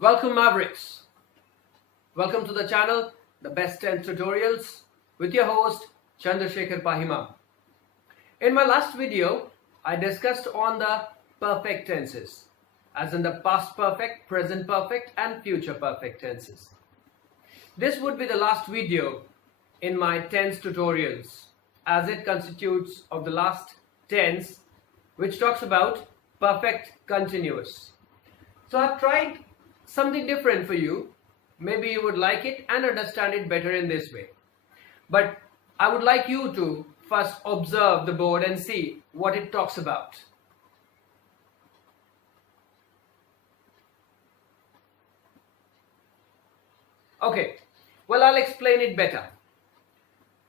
Welcome Mavericks. Welcome to the channel, the best 10 tutorials with your host Chandrasekhar Pahima. In my last video, I discussed on the perfect tenses, as in the past perfect, present perfect and future perfect tenses. This would be the last video in my tense tutorials, as it constitutes of the last tense which talks about perfect continuous. So I've tried something different for you. Maybe you would like it and understand it better in this way. But I would like you to first observe the board and see what it talks about. Okay, well, I'll explain it better.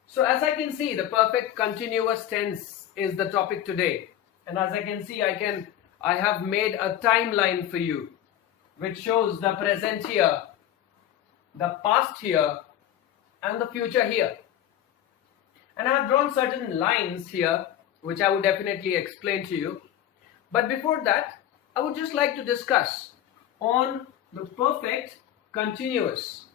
So as I can see, the perfect continuous tense is the topic today. And as I can see, I have made a timeline for you, which shows the present here, the past here, and the future here. And I have drawn certain lines here, which I would definitely explain to you. But before that, I would just like to discuss on the perfect continuous.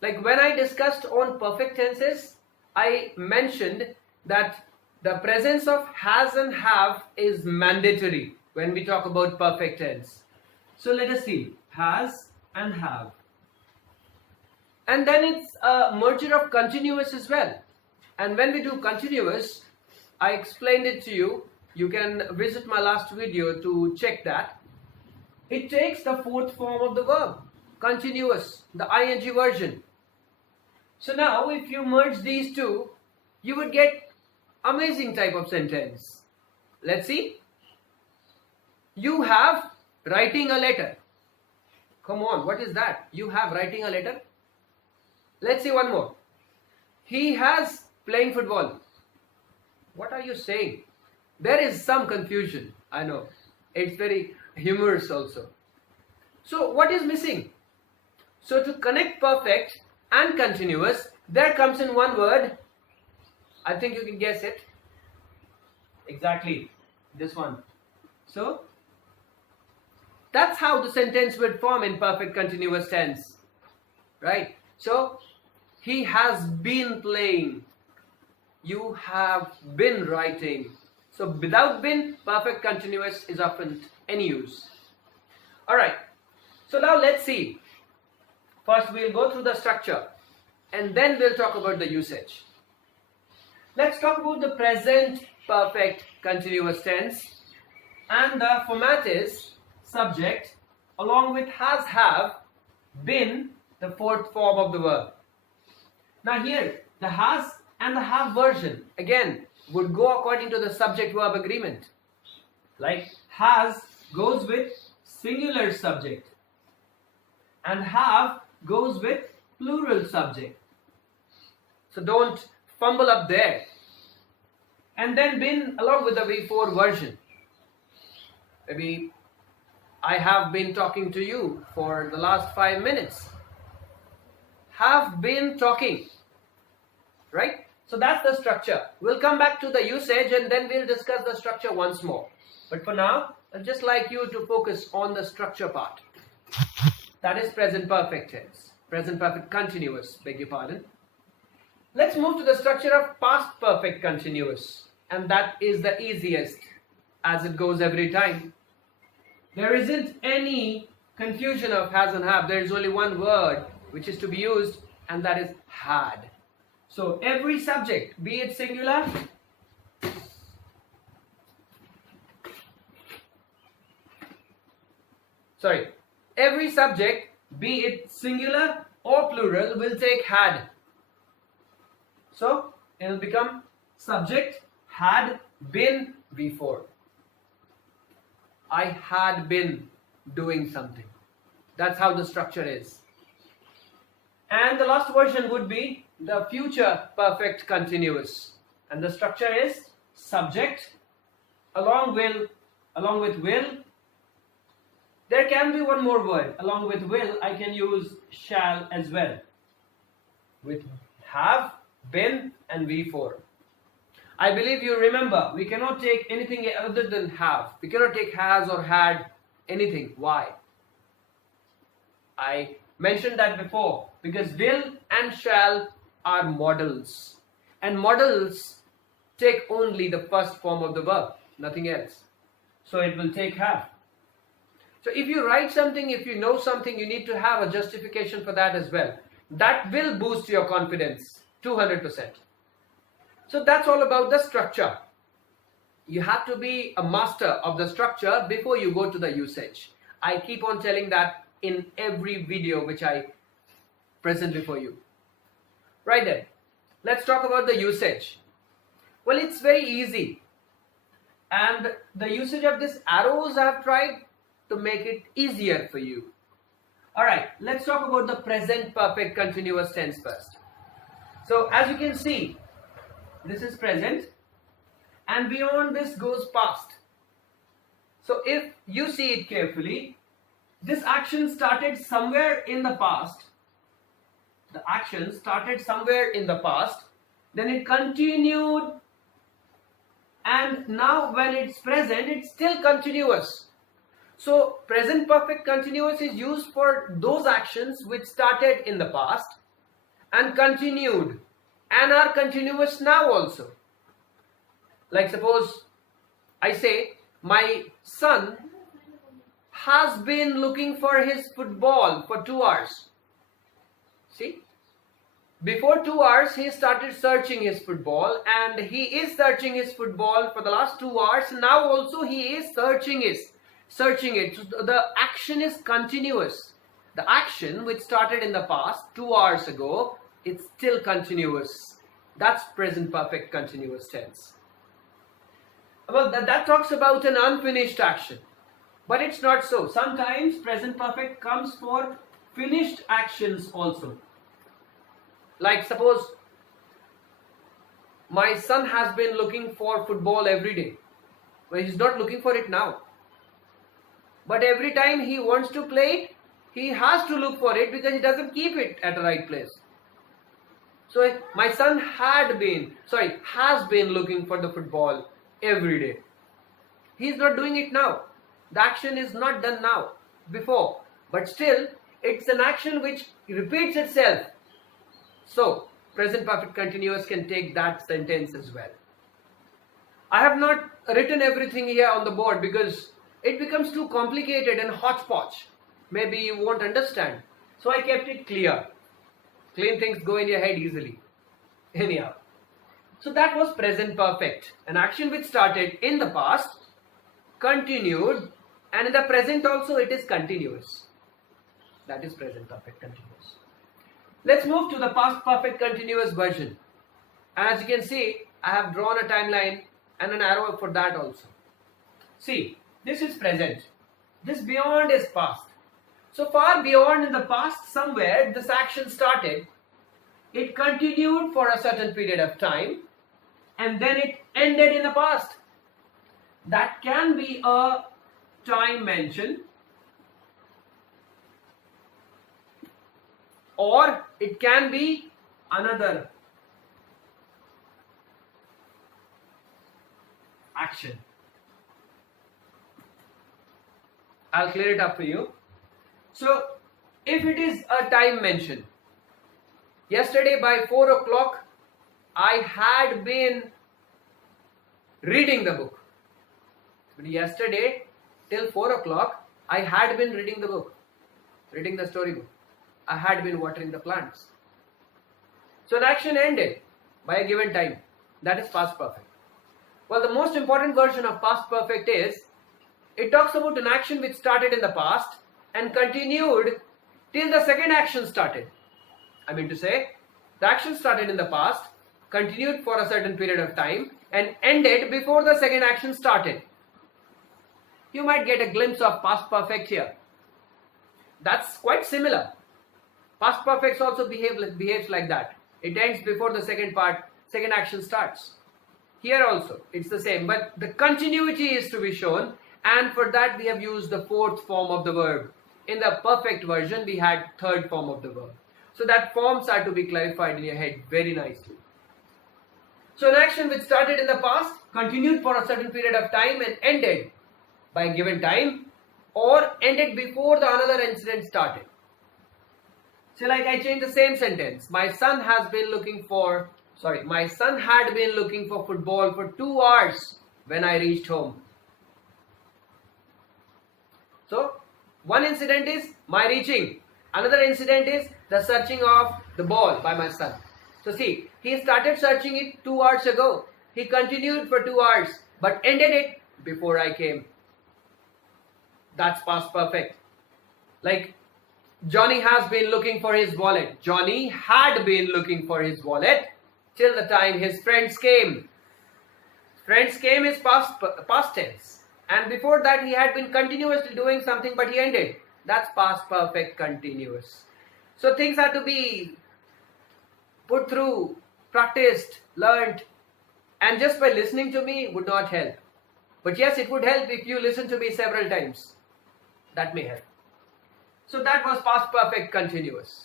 Like when I discussed on perfect tenses, I mentioned that the presence of has and have is mandatory when we talk about perfect tense. So let us see, has and have. And then it's a merger of continuous as well. And when we do continuous, I explained it to you. You can visit my last video to check that. It takes the fourth form of the verb, continuous, the ing version. So now if you merge these two, you would get amazing type of sentence. Let's see. You have writing a letter. Come on, what is that? You have writing a letter? Let's see one more. He has playing football. What are you saying? There is some confusion. I know. It's very humorous also. So what is missing? So to connect perfect and continuous, there comes in one word. I think you can guess it. Exactly. This one. So that's how the sentence would form in perfect continuous tense. Right? So he has been playing. You have been writing. So without been, perfect continuous is often any use. Alright. So now let's see. First we'll go through the structure and then we'll talk about the usage. Let's talk about the present perfect continuous tense, and the format is subject along with has, have, been, the fourth form of the verb. Now here the has and the have version again would go according to the subject verb agreement. Like has goes with singular subject and have goes with plural subject. So don't fumble up there. And then been along with the V4 version. Maybe I have been talking to you for the last 5 minutes. Have been talking. Right? So that's the structure. We'll come back to the usage and then we'll discuss the structure once more. But for now, I'd just like you to focus on the structure part. That is present perfect tense. Present perfect continuous, beg your pardon. Let's move to the structure of past perfect continuous. And that is the easiest, as it goes every time. There isn't any confusion of has and have. There is only one word which is to be used, and that is had. So every subject, be it singular, every subject, be it singular or plural, will take had. So it will become subject, had been, V4. I had been doing something. That's how the structure is. And the last version would be the future perfect continuous. And the structure is subject along with will. There can be one more word. Along with will, I can use shall as well. With have, been, and V4. I believe you remember, we cannot take anything other than have. We cannot take has or had, anything. Why? I mentioned that before because will and shall are models, and models take only the first form of the verb, nothing else. So it will take have. So if you write something, if you know something, you need to have a justification for that as well. That will boost your confidence 200%. So that's all about the structure. You have to be a master of the structure before you go to the usage. I keep on telling that in every video which I present before you. Right then, let's talk about the usage. Well, it's very easy. And the usage of these arrows I have tried to make it easier for you. Alright, let's talk about the present perfect continuous tense first. So as you can see, this is present and beyond this goes past. So if you see it carefully, this action started somewhere in the past. The action started somewhere in the past, then it continued, and now when it's present, it's still continuous. So present perfect continuous is used for those actions which started in the past and continued and are continuous now also. Like suppose I say, my son has been looking for his football for 2 hours. See? Before 2 hours, he started searching his football, and he is searching his football for the last 2 hours. Now also he is searching it. So the action is continuous. The action which started in the past 2 hours ago, it's still continuous. That's present perfect continuous tense. Well, that talks about an unfinished action. But it's not so. Sometimes present perfect comes for finished actions also. Like suppose my son has been looking for football every day. Well, he's not looking for it now. But every time he wants to play it, he has to look for it because he doesn't keep it at the right place. So my son has been looking for the football every day. He's not doing it now. The action is not done now, before. But still, it's an action which repeats itself. So, present perfect continuous can take that sentence as well. I have not written everything here on the board because it becomes too complicated and hodgepodge. Maybe you won't understand. So I kept it clear. Clean things go in your head easily. Anyhow. So that was present perfect. An action which started in the past, continued, and in the present also it is continuous. That is present perfect continuous. Let's move to the past perfect continuous version. And as you can see, I have drawn a timeline and an arrow for that also. See, this is present. This beyond is past. So far beyond in the past, somewhere this action started. It continued for a certain period of time and then it ended in the past. That can be a time mention, or it can be another action. I'll clear it up for you. So, if it is a time mention, yesterday by 4 o'clock, I had been reading the book. But yesterday, till 4 o'clock, I had been reading the book, reading the storybook. I had been watering the plants. So an action ended by a given time. That is past perfect. Well, the most important version of past perfect is, it talks about an action which started in the past and continued till the second action started. I mean to say, the action started in the past, continued for a certain period of time, and ended before the second action started. You might get a glimpse of past perfect here. That's quite similar. Past perfects also behaves like that. It ends before the second action starts. Here also, it's the same, but the continuity is to be shown, and for that we have used the fourth form of the verb. In the perfect version, we had third form of the verb. So that forms are to be clarified in your head very nicely. So an action which started in the past, continued for a certain period of time and ended by a given time, or ended before the another incident started. So like I change the same sentence. My son had been looking for football for 2 hours when I reached home. So one incident is my reaching. Another incident is the searching of the ball by my son. So see, he started searching it 2 hours ago. He continued for 2 hours but ended it before I came. That's past perfect. Like Johnny has been looking for his wallet. Johnny had been looking for his wallet till the time his friends came. Friends came is past tense. And before that he had been continuously doing something but he ended. That's past perfect continuous. So things have to be put through, practiced, learned, and just by listening to me would not help. But yes, it would help if you listen to me several times. That may help. So that was past perfect continuous.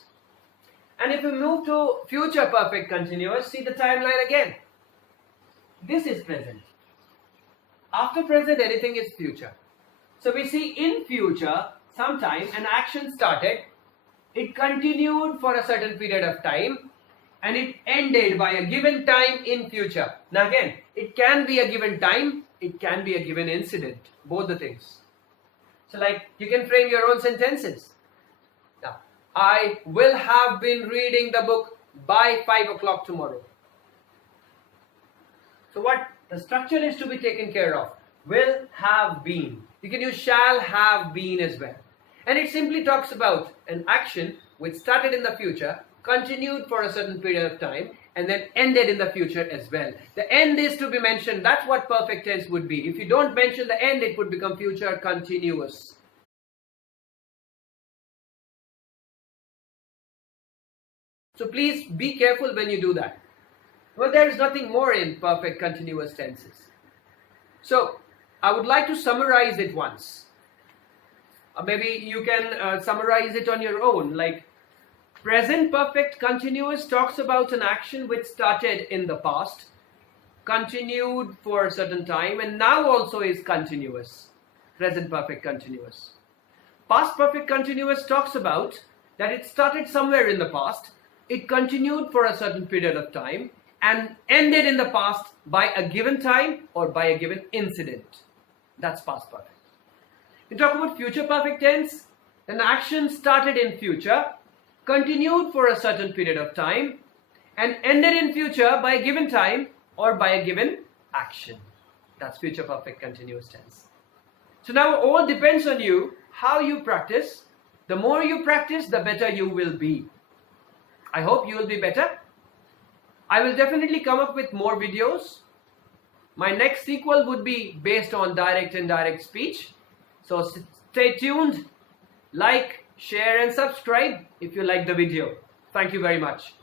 And if we move to future perfect continuous, see the timeline again. This is present. After present, anything is future. So we see in future, sometime an action started, it continued for a certain period of time, and it ended by a given time in future. Now again, it can be a given time, it can be a given incident, both the things. So like you can frame your own sentences. Now, I will have been reading the book by 5 o'clock tomorrow. So what the structure is to be taken care of. Will have been. You can use shall have been as well. And it simply talks about an action which started in the future, continued for a certain period of time, and then ended in the future as well. The end is to be mentioned. That's what perfect tense would be. If you don't mention the end, it would become future continuous. So please be careful when you do that. Well, there is nothing more in perfect continuous tenses. So I would like to summarize it once. Maybe you can summarize it on your own. Like present perfect continuous talks about an action which started in the past, continued for a certain time, and now also is continuous. Present perfect continuous. Past perfect continuous talks about that it started somewhere in the past, it continued for a certain period of time, and ended in the past by a given time or by a given incident. That's past perfect. We talk about future perfect tense. An action started in future, continued for a certain period of time, and ended in future by a given time or by a given action. That's future perfect continuous tense. So now all depends on you, how you practice. The more you practice, the better you will be. I hope you will be better. I will definitely come up with more videos. My next sequel would be based on direct and indirect speech. So stay tuned, like, share and subscribe if you like the video. Thank you very much.